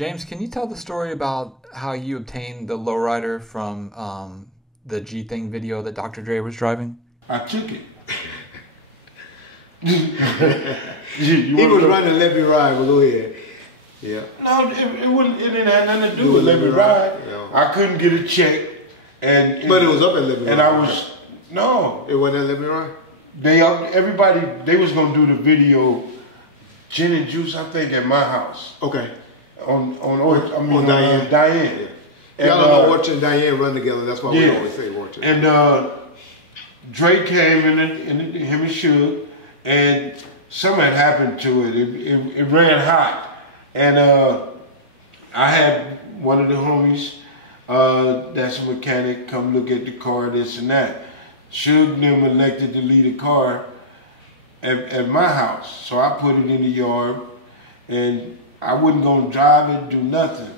James, can you tell the story about how you obtained the Lowrider from the G Thing video that Dr. Dre was driving? I took it. He was running Let Me Ride, but go ahead. Yeah. No, it didn't have nothing to do with Let Me Ride. Yeah. I couldn't get a check, but it was up at Let Me Ride. And I was no. It wasn't at Let Me Ride. They was gonna do the video, Gin and Juice, I think, at my house. Okay. On Diane. Diane. Yeah. Y'all know Orchard and Diane run together. That's why we always say Orchard. And Drake came in him and Suge, and something had happened to it. It ran hot. And I had one of the homies that's a mechanic come look at the car, this and that. Suge and them elected to leave the car at my house. So I put it in the yard, and I wasn't gonna drive it, do nothing.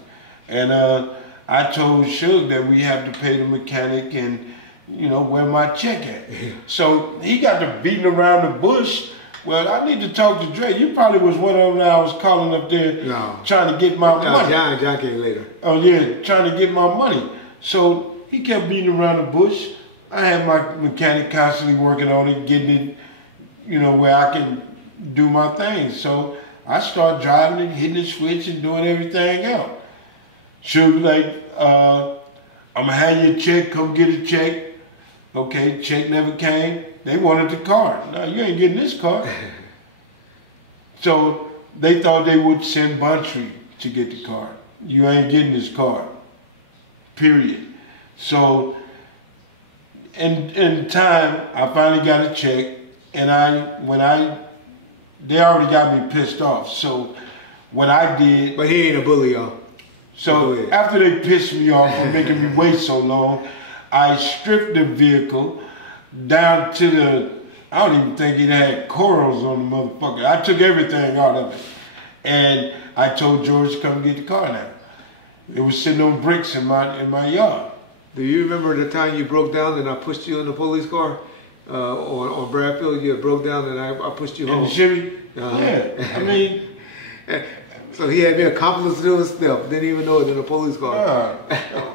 And I told Suge that we have to pay the mechanic and, you know, where my check at. So he got to beating around the bush. Well, I need to talk to Dre. You probably was one of them that I was calling up there trying to get my money. John came later. Oh yeah, trying to get my money. So he kept beating around the bush. I had my mechanic constantly working on it, getting it, you know, where I can do my thing. So I started driving it, hitting the switch and doing everything else. She was like, I'm gonna have your check, come get a check. Okay, check never came. They wanted the car. No, you ain't getting this car. So they thought they would send Buntry to get the car. You ain't getting this car, period. So in time, I finally got a check, and they already got me pissed off. So what I did. But he ain't a bully, y'all. So after they pissed me off for making me wait so long, I stripped the vehicle down to I don't even think it had corals on the motherfucker. I took everything out of it. And I told George to come get the car now. It was sitting on bricks in my yard. Do you remember the time you broke down and I pushed you in the police car on Bradfield? You broke down and I pushed you home. In the Chevy? Yeah. I mean... So he had me accomplice to his stuff. Didn't even know it in a police car.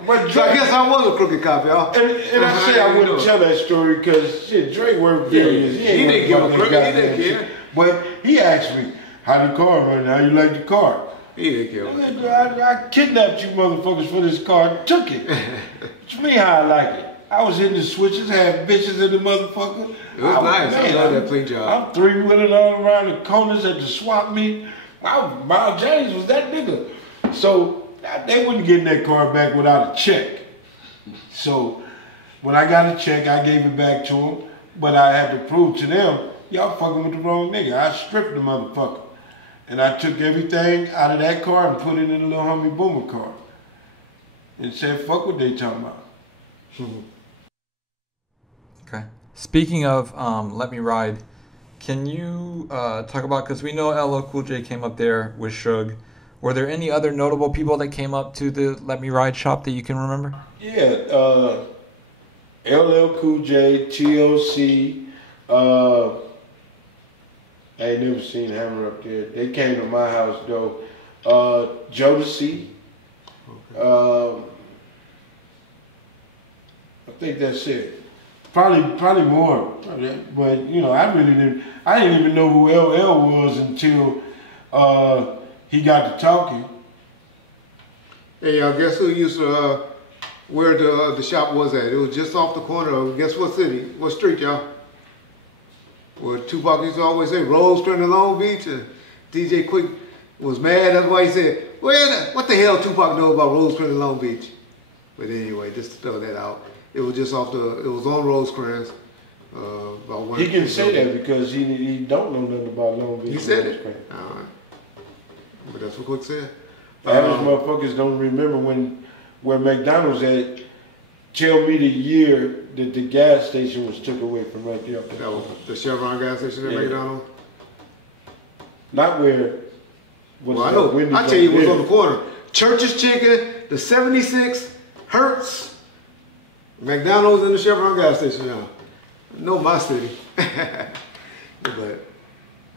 But so I guess I was a crooked cop, y'all. And I say I wouldn't tell that story because shit, Drake worked billions. He didn't give a crooked. He didn't care. But he asked me, "How the car run? How you like the car?" He didn't care. I kidnapped you motherfuckers for this car and took it. What you mean how I like it? I was hitting the switches, had bitches in the motherfucker. It was nice. I love that play job. I'm three-wheeling all around the corners at the swap meet. Miles James was that nigga. So they wouldn't get in that car back without a check. So when I got a check, I gave it back to him. But I had to prove to them, y'all fucking with the wrong nigga. I stripped the motherfucker. And I took everything out of that car and put it in the little homie Boomer car. And said, fuck what they talking about. Okay. Speaking of Let Me Ride, can you talk about, because we know LL Cool J came up there with Suge. Were there any other notable people that came up to the Let Me Ride shop that you can remember? Yeah, LL Cool J, TLC, I ain't never seen Hammer up there. They came to my house though. Jodeci. Okay. I think that's it. Probably more, but you know, I didn't even know who LL was until he got to talking. Hey, y'all, guess who used to where the shop was at? It was just off the corner of, guess what city? What street, y'all? Where Tupac used to always say, Rose Street in Long Beach, and DJ Quick was mad. That's why he said, what the hell Tupac know about Rose Street in Long Beach? But anyway, just to throw that out. It was just it was on Rosecrans. He can say that because he don't know nothing about Long Beach. He said it. All right. But that's what Quick said. Average motherfuckers don't remember where McDonald's at. Tell me the year that the gas station was took away from right there. That was the Chevron gas station at McDonald's? Not where. Well, I know. I tell you what's on the corner. Church's Chicken, the 76, Hertz, McDonald's, and the Chevron gas station, y'all. I know my city. But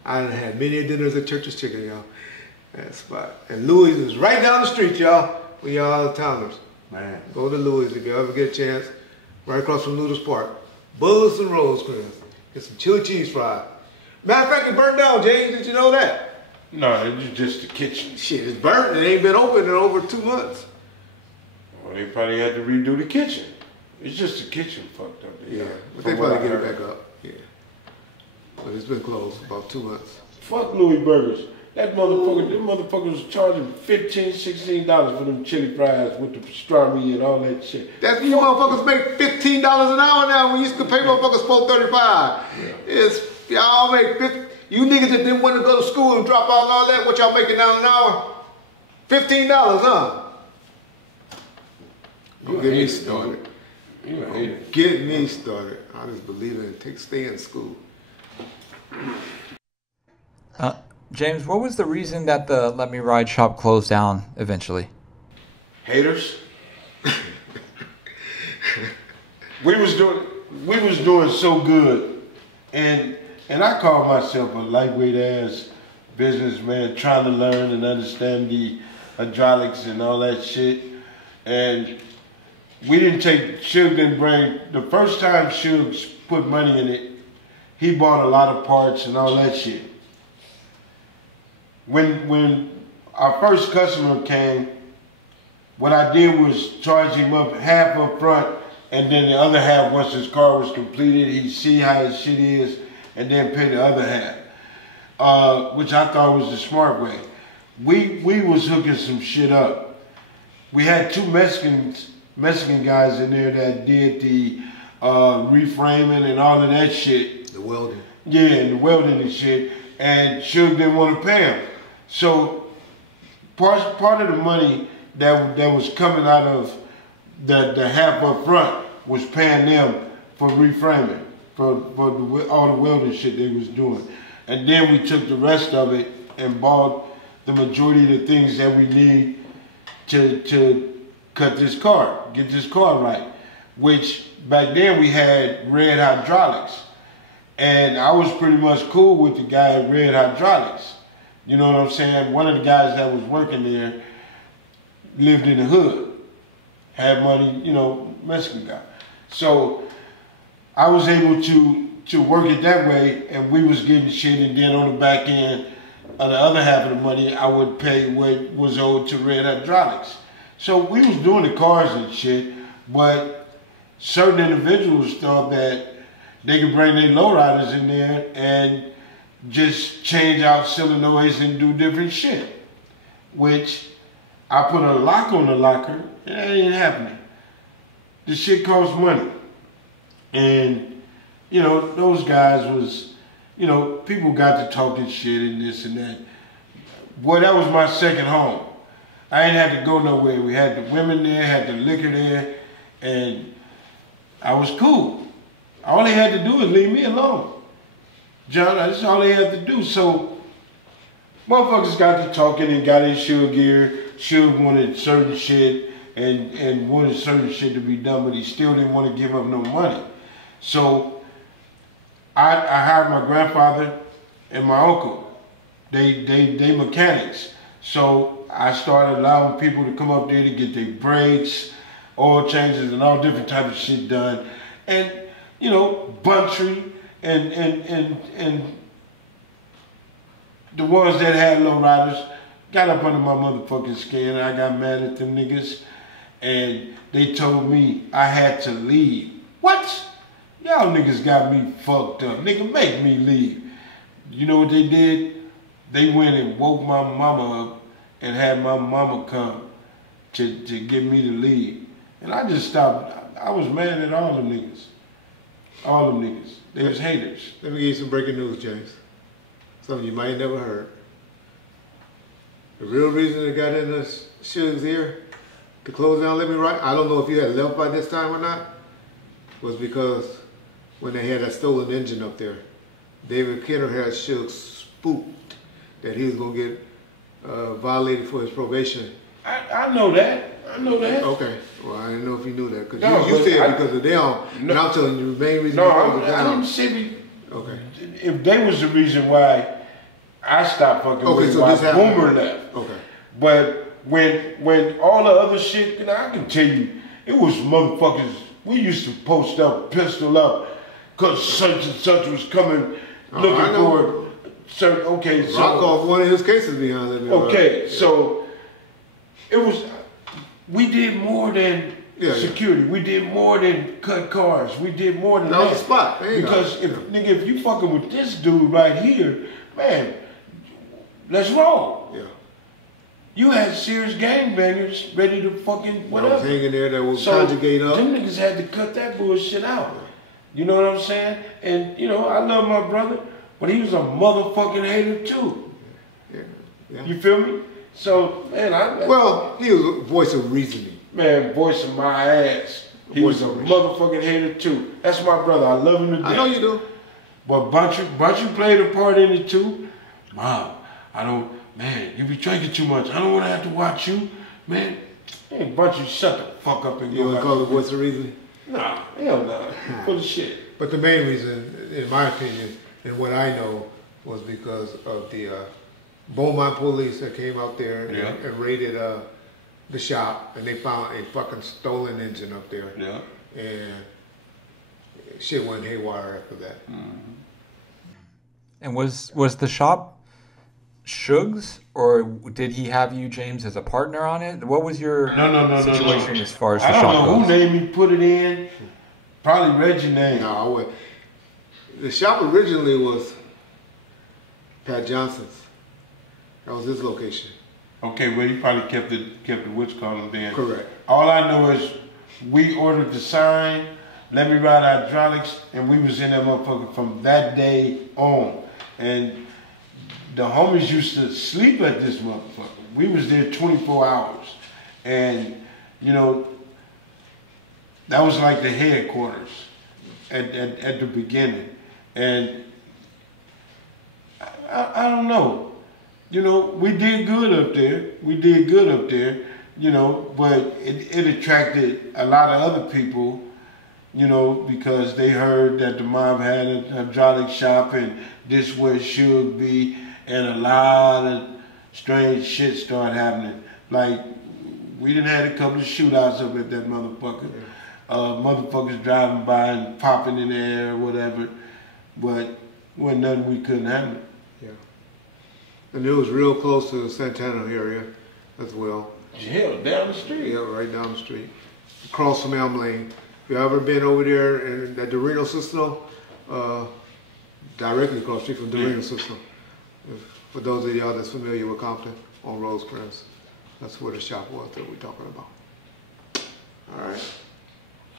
I done had many dinners at Church's Chicken, y'all. That spot. And Louis is right down the street, y'all. For y'all out of towners. Man. Go to Louis if you ever get a chance. Right across from Noodles Park. Bullets and Rosecrans. Get some chili cheese fries. Matter of fact, it burnt down, James. Did you know that? No, it's just the kitchen. Shit, it's burnt. It ain't been open in over 2 months. Well, they probably had to redo the kitchen. It's just the kitchen fucked up. Yeah, but they probably get it back up. Yeah. But it's been closed about 2 months. Fuck Louis Burgers. That motherfucker, them motherfuckers was charging $15, $16 for them chili fries with the pastrami and all that shit. That's you motherfuckers make $15 an hour now. We used to pay motherfuckers $4.35. Yeah. It's y'all make 50. You niggas that didn't want to go to school and drop out and all that, what y'all making now an hour? $15, huh? Don't get me started. Don't get me started. I just believe in stay in school. James, what was the reason that the Let Me Ride shop closed down eventually? Haters. we was doing so good, and I call myself a lightweight ass businessman trying to learn and understand the hydraulics and all that shit. And we didn't take, Suge didn't bring, the first time Suge put money in it, he bought a lot of parts and all that shit. When our first customer came, what I did was charge him up half up front, and then the other half, once his car was completed, he'd see how his shit is, and then pay the other half, which I thought was the smart way. We was hooking some shit up. We had two Mexican guys in there that did the reframing and all of that shit. The welding. Yeah, and the welding and shit, and Suge didn't want to pay him. So part of the money that was coming out of the half up front was paying them for reframing, for all the welding shit they was doing. And then we took the rest of it and bought the majority of the things that we need to cut this car, get this car right. Which back then we had Red Hydraulics. And I was pretty much cool with the guy at Red Hydraulics. You know what I'm saying? One of the guys that was working there lived in the hood, had money, you know, Mexican guy. So I was able to work it that way, and we was getting shit, and then on the back end, on the other half of the money, I would pay what was owed to Red Hydraulics. So we was doing the cars and shit, but certain individuals thought that they could bring their lowriders in there and just change out solenoids and do different shit. Which I put a lock on the locker, and that ain't happening. The shit costs money. And, you know, those guys was, you know, people got to talking shit and this and that. Boy, that was my second home. I ain't had to go nowhere. We had the women there, had the liquor there, and I was cool. All they had to do was leave me alone. John, that's all they had to do. So, motherfuckers got to talking and got in Suge gear. Suge wanted certain shit and wanted certain shit to be done, but he still didn't want to give up no money. So, I hired my grandfather and my uncle. They mechanics. So, I started allowing people to come up there to get their brakes, oil changes, and all different types of shit done. And, you know, Buntry and the ones that had lowriders got up under my motherfucking skin. I got mad at them niggas, and they told me I had to leave. What? Y'all niggas got me fucked up. Nigga, make me leave. You know what they did? They went and woke my mama up and had my mama come to get me to leave. And I just stopped. I was mad at all them niggas. All them niggas. They was haters. Let me give you some breaking news, James. Something you might have never heard. The real reason it got in the Suge's ear to close down Let Me Ride, I don't know if you had left by this time or not, was because when they had that stolen engine up there, David Kidder had Suge spooked that he was going to get violated for his probation. I know that. I know that. Okay. Well, I didn't know if you knew that. Because you said because of them. No, and I'm telling you, the main reason I didn't say okay. If they was the reason why I stopped fucking Okay, with so while this happened. Boomer left. Okay. But when all the other shit, you know, I can tell you, it was motherfuckers. We used to post up, pistol up, cause such and such was coming, looking for certain. Okay, so Rock off one of his cases behind that. okay, so it was. We did more than security. We did more than cut cars. We did more than that. That was the spot. Because if you fucking with this dude right here, man, let's roll. Yeah. You had serious gangbangers ready to fucking whatever. That was hanging there that was conjugate up. Them niggas had to cut that bullshit out. You know what I'm saying? And you know, I love my brother, but he was a motherfucking hater too. Yeah. You feel me? So, man, well, he was a voice of reasoning. Man, voice of my ass. He was a motherfucking hater too. That's my brother. I love him to death. I know you do. But Bunchy played a part in it too. Mom, I don't, man, you be drinking too much. I don't want to have to watch you. Man, hey, Bunchy, shut the fuck up and go. You want to call it voice of reasoning? Nah, hell no. Full of shit. But the main reason, in my opinion, and what I know, was because of the Beaumont police that came out there and raided the shop, and they found a fucking stolen engine up there. Yeah. And shit went haywire after that. Mm-hmm. And was the shop Suge's, or did he have you, James, as a partner on it? What was your situation as far as the shop goes? I don't know who name he put it in. Probably Reggie name. No, I would. The shop originally was Pat Johnson's. That was his location. Okay, well, he probably kept the witch column then. Correct. All I know is we ordered the sign, Let Me Ride Hydraulics, and we was in that motherfucker from that day on. And the homies used to sleep at this motherfucker. We was there 24 hours. And, you know, that was like the headquarters at the beginning. And I don't know. You know, we did good up there. You know, but it attracted a lot of other people, you know, because they heard that the mob had a hydraulic shop and this where it should be, and a lot of strange shit started happening. Like, we done had a couple of shootouts up at that motherfucker. Motherfuckers driving by and popping in the air or whatever, but wasn't nothing we couldn't handle. Yeah. And it was real close to the Santana area as well. Hell, down the street. Yeah, right down the street. Across from Elm Lane. If you ever been over there and at the Reno System, directly across the street from the Reno System. For those of y'all that's familiar with Compton on Rosecrans, that's where the shop was that we're talking about.